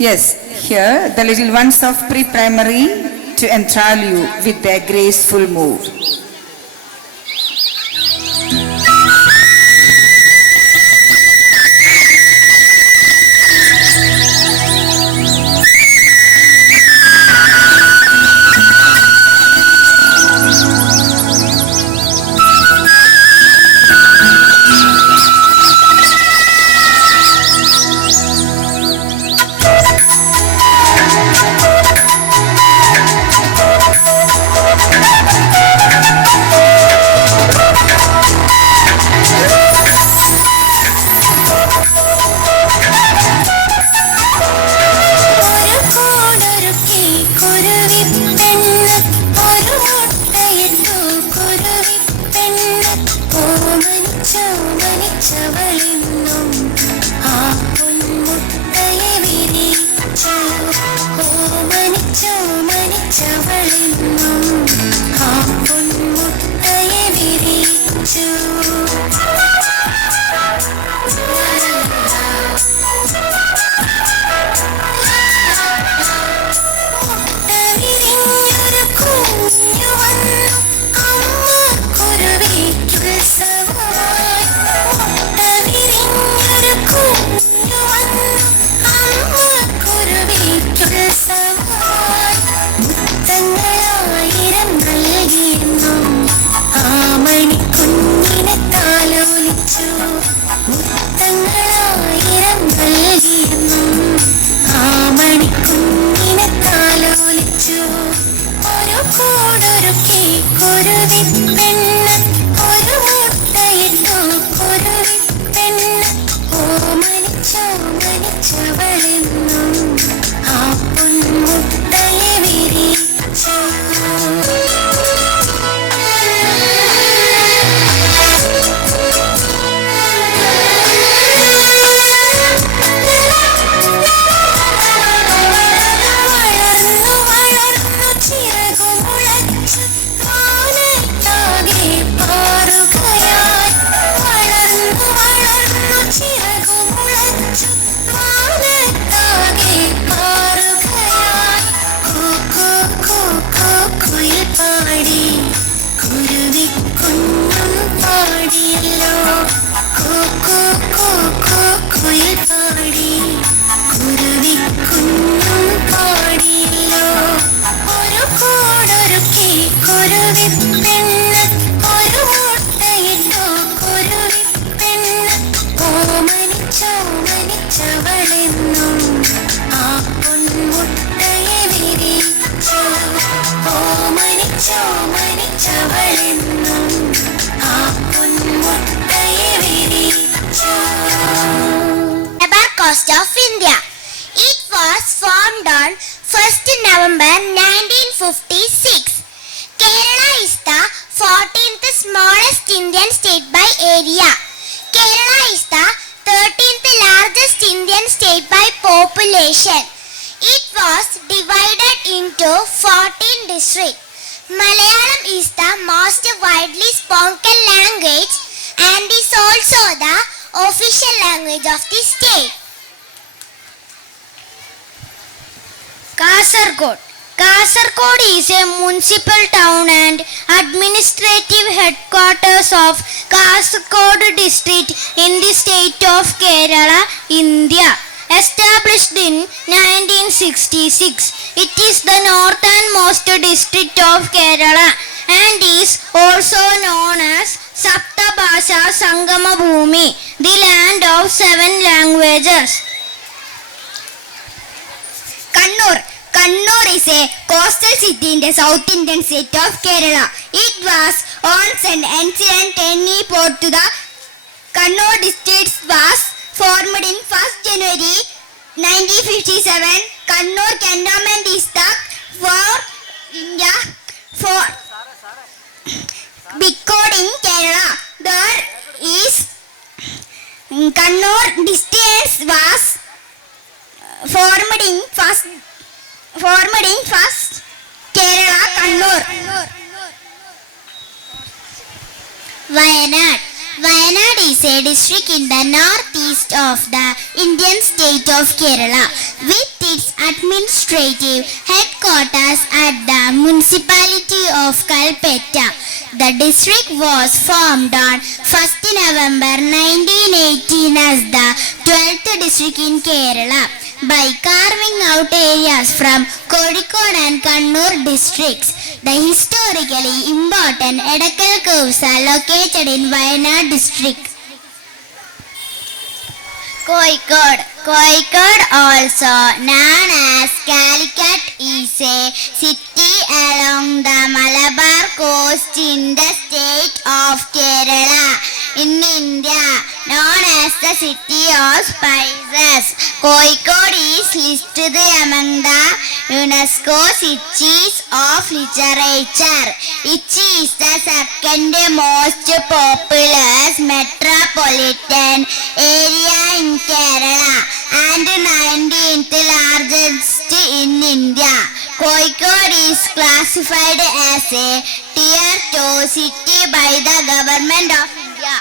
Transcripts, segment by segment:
Yes, here the little ones of pre-primary to enthrall you with their graceful move. ഓമനിച്ചോ മനിച്ചവളെന്നും ആ പൊന്മുട്ടയെ വിരിച്ചു Labour Coast of India. It was formed on 1st November 1956. Kerala is the 14th smallest Indian state by area. Kerala is the 13th largest Indian state by population. It was divided into 14 districts. Malayalam is the most widely spoken language and is also the official language of the state. Kasargod. Kasargod is a municipal town and administrative headquarters of Kasargod district in the state of Kerala, India. Established in 1966, it is the northernmost district of Kerala and is also known as Saptabhasha Sangama Bhumi, the land of seven languages. Kannur. Kannur is a coastal city in the south Indian state of Kerala. It was once an ancient enemy port to the Kannur district was formed in 1st January 1957. Kannur cantonment is the for India for big in Kerala. There is Kannur district was uh, formed in first formed in first Kerala Kannur. Wayanad. Wayanad is a district in the north east of the Indian state of Kerala with its administrative headquarters at the municipality of Kalpetta the district was formed on first November nineteen eighteen as the twelfth district in Kerala by carving out areas from Kozhikode and Kannur districts. The historically important Edakal Caves are located in Wayanad district. Kozhikode. Kozhikode also known as Calicut is a city along the Malabar coast in the state of Kerala in India known as the city of spices. Kozhikode is listed among the UNESCO cities of literature. It is the second most populous metropolitan area in Kerala and 19th largest in India. Kozhikode is classified as a tier 2 city by the government of India.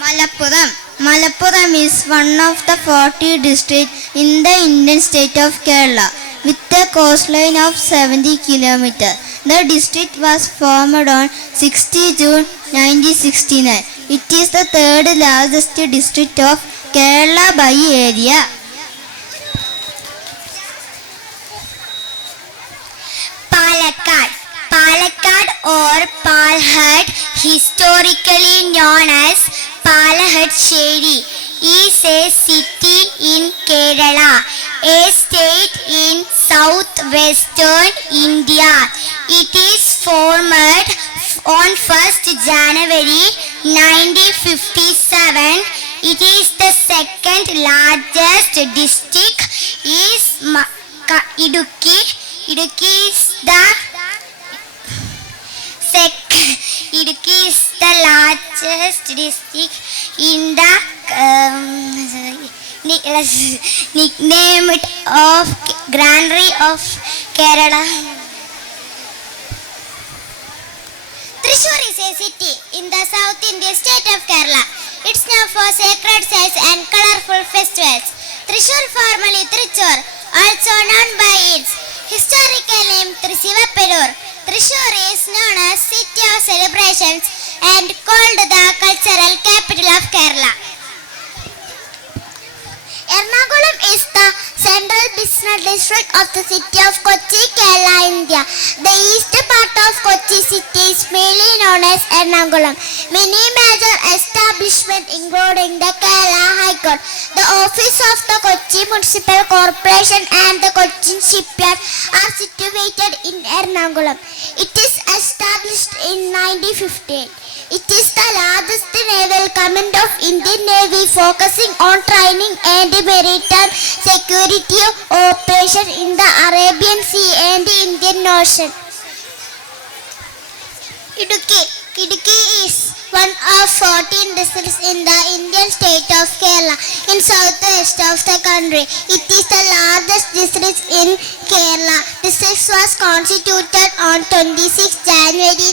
Malappuram. Malappuram is one of the 40 districts in the Indian state of Kerala with a coastline of 70 kilometers. The district was formed on 60 June 1969. It is the third largest Kerala by area. Palakkad. Palakkad or Palhad, historically known as Palahadsheri, is a city in Kerala, a state in southwestern India. It is formed on 1st January 1957. It is the second largest district is Idukki. Idukki is the sec Idukki is the largest district in the um, sorry, nickname of Granary of Kerala. Thrissur is a city in the South Indian state of Kerala. It's known for sacred sites and colorful festivals. Thrissur, formerly Trichur, also known by its historical name Thrissivapurur. Thrissur is known as city of celebrations and called the cultural capital of Kerala. Ernakulam is the central business district of the city of Kochi, Kerala, India. The east part of Kochi city is mainly known as Ernakulam. Many major Kerala High Court, the office of the Kochi Municipal Corporation and the Kochi Shipyard are situated in Ernakulam. It is established in 1915. It is the largest naval command of Indian Navy focusing on training and maritime security operation in the Arabian Sea and the Indian Ocean. Idukki. Idukki is one of 14 districts in the Indian state of Kerala in southwest of the country. It is the largest district in Kerala. District was constituted on 26 January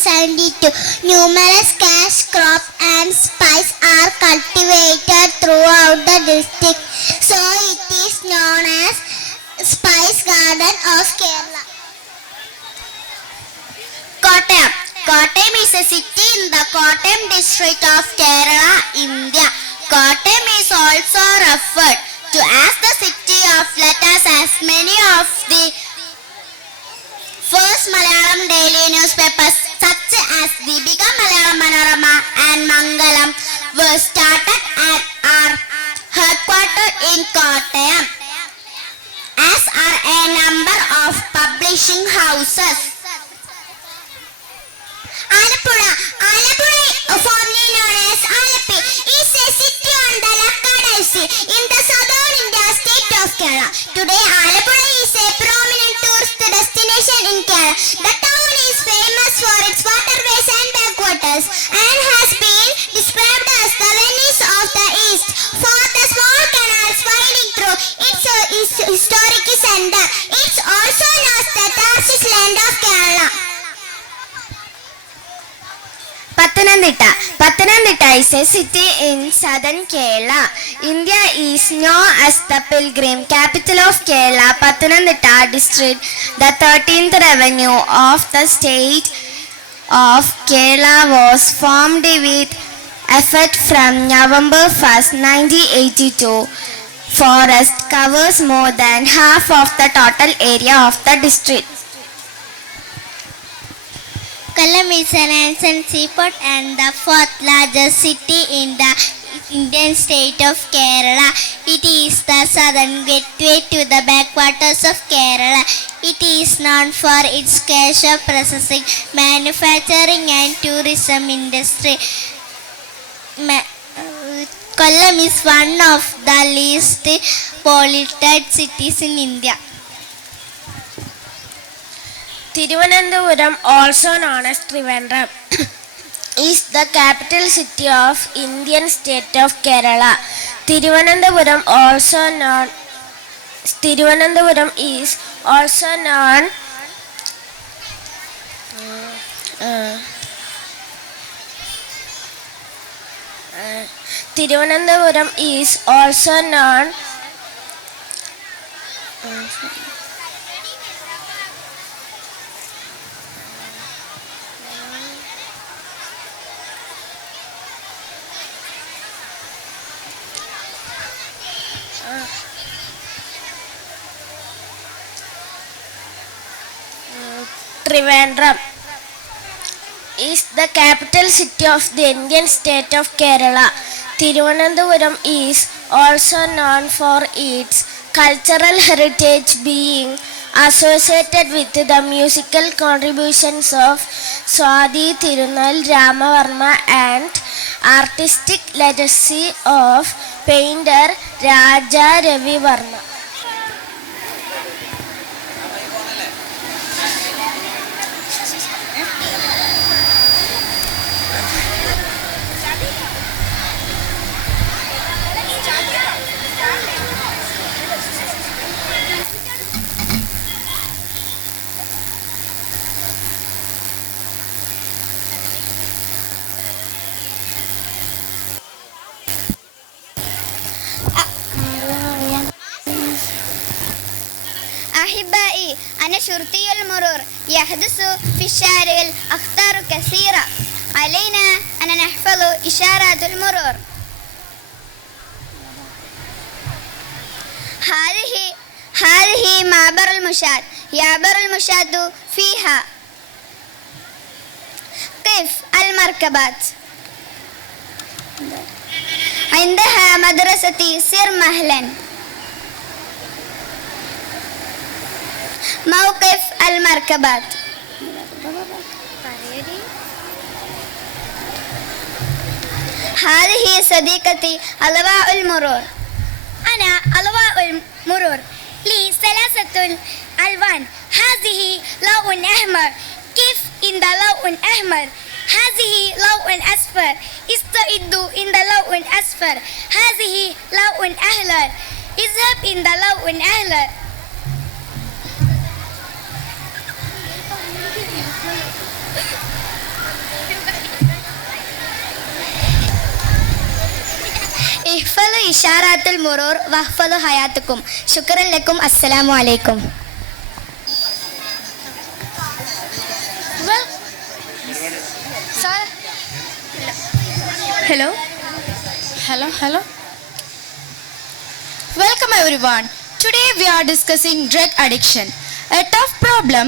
1972. Numerous cash crop and spice are cultivated throughout the district. So it is known as Spice Garden of Kerala. Kottayam. Kottayam is a city in the Kottayam district of Kerala, India. Kottayam is also referred to as the city of letters as many of the first Malayalam daily newspapers such as Deepika Malayalam Manorama and Mangalam were started at our headquarters in Kottayam as are a number of publishing houses. Alapura. Alapura, formerly known as Alapi, is a city on the Lakkadai Sea in the southern India state of Kerala. Today, Alapura is a prominent tourist destination in Kerala. The town is famous for its waterways and backwaters and has been described Pathanamthitta. Pathanamthitta is a city in southern Kerala. India is known as the pilgrim capital of Kerala. Pathanamthitta district, the 13th revenue of the state of Kerala was formed with effect from November 1st, 1982. Forest covers more than half of the total area of the district. Kollam is an ancient seaport and the fourth largest city in the Indian state of Kerala. It is the southern gateway to the backwaters of Kerala. It is known for its cash processing, manufacturing and tourism industry. Ma- uh, Kollam is one of the least polluted cities in India. Thiruvananthapuram, also known as Trivandrum, is the capital city of Indian state of Kerala. Thiruvananthapuram also known Thiruvananthapuram is also known uh, uh, Thiruvananthapuram is also known Trivandrum is the capital city of the Indian state of Kerala. Thiruvananthapuram is also known for its cultural heritage being associated with the musical contributions of Swati Thirunal Ramavarma and artistic legacy of painter Raja Ravi Varma أنا شرطي المرور يحدث في الشارع الأخطار كثيرة علينا أن نحفظ إشارات المرور. هذه هذه معبر المشاة يعبر المشاة فيها. قف المركبات؟ عندها مدرستي سر مهلا موقف المركبات. هذه صديقتي ألواء المرور. أنا ألواء المرور. لي ثلاثة ألوان. هذه لون أحمر. كيف إن لون أحمر؟ هذه لون أصفر. استعدوا إن لون أصفر. هذه لون أحمر. اذهب إن لون أحمر. ഇഷാറാത്തുൽ മുറൂർ വഹ്ഫലു ഹയാത്തുക്കും. ശുക്രല്ലക്കും അസ്സലാമു അലൈക്കും. Hello hello hello welcome everyone today we are discussing drug addiction a tough problem